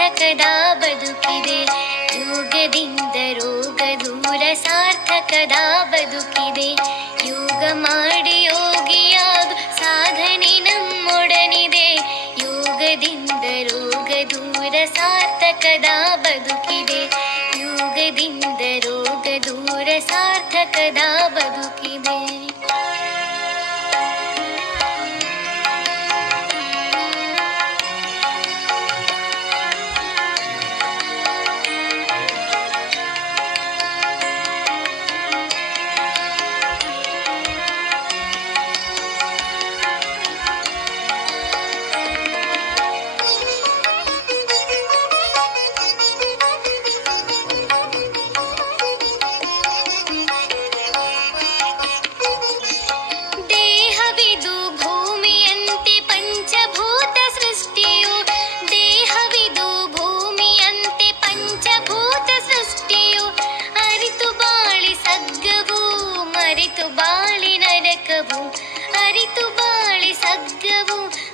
ಸಾರ್ಥಕದ ಬದುಕಿದೆ. ಯೋಗದಿಂದ ರೋಗ ದೂರ ಸಾರ್ಥಕದ ಬದುಕಿದೆ. ಯೋಗ ಮಾಡಿ ಯೋಗಿಯಾಗು ಸಾಧನೆ ನಮ್ಮೊಡನಿದೆ. ಯೋಗದಿಂದ ರೋಗ ದೂರ ಸಾರ್ಥಕದ ಬದುಕಿದೆ. ಯೋಗದಿಂದ ರೋಗ ದೂರ ಸಾರ್ಥಕದ ಬದುಕಿದೆ.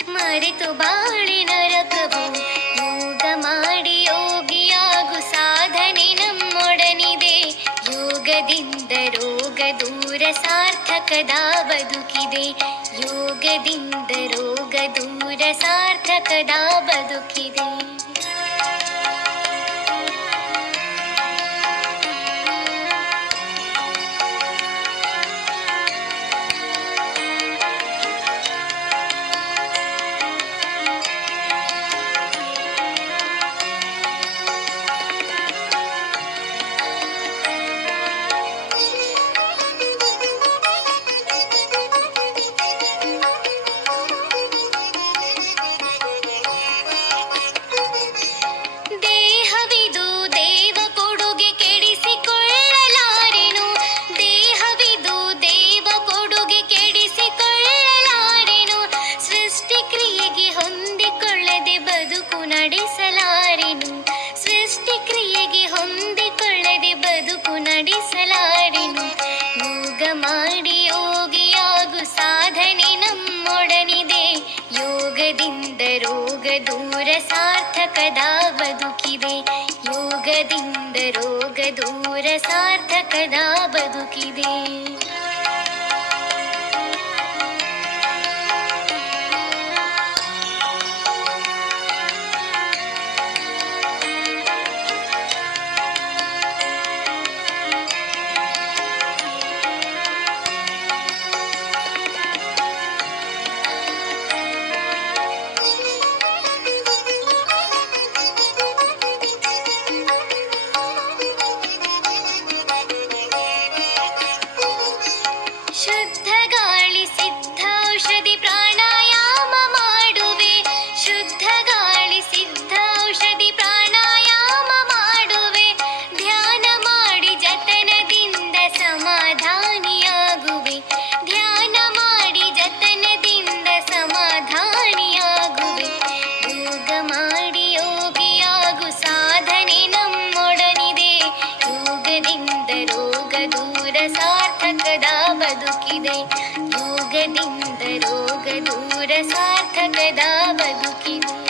ಮರೆತು ಬಾಳಿ ನರಕವು. ಯೋಗ ಮಾಡಿ ಯೋಗಿಯಾಗು ಸಾಧನೆ ನಮ್ಮೊಡನಿದೆ. ಯೋಗದಿಂದ ರೋಗ ದೂರ ಸಾರ್ಥಕದ ಬದುಕಿದೆ. ಯೋಗದಿಂದ ರೋಗ ದೂರ ಸಾರ್ಥಕದ ಬದುಕಿದೆ. ಮಾಡಿ ಯೋಗಿಯಾಗು ಸಾಧನೆ ನಮ್ಮೊಡನಿದೆ. ಯೋಗದಿಂದ ರೋಗ ದೂರ ಸಾರ್ಥಕದ ಬದುಕಿದೆ. ಯೋಗದಿಂದ ರೋಗ ದೂರ ಸಾರ್ಥಕದ ಬದುಕಿದೆ. ಶುದ್ಧ ಗಾಳಿ ಸಿದ್ಧೌಷಧಿ ಪ್ರಾಣಾಯಾಮ ಮಾಡುವೆ. ಶುದ್ಧ ಗಾಳಿ ಸಿದ್ಧೌಷಧಿ ಪ್ರಾಣಾಯಾಮ ಮಾಡುವೆ. ಧ್ಯಾನ ಮಾಡಿ ಜತನದಿಂದ ಸಮಾಧಾನಿಯಾಗುವೆ. ಧ್ಯಾನ ಮಾಡಿ ಜತನದಿಂದ ಸಮಾಧಾನಿಯಾಗುವೆ. ಯೋಗ ಮಾಡಿ ಯೋಗಿಯಾಗು ಸಾಧನೆ ನಮ್ಮೊಡನಿದೆ. ಯೋಗದಿಂದ ರೋಗ ದೂರ ಸಾರ್ಥಕದ ಬದುಕಿದೆ. ಯೋಗದಿಂದ ರೋಗ ದೂರ ಸಾರ್ಥಕದ ಬದುಕಿದೆ.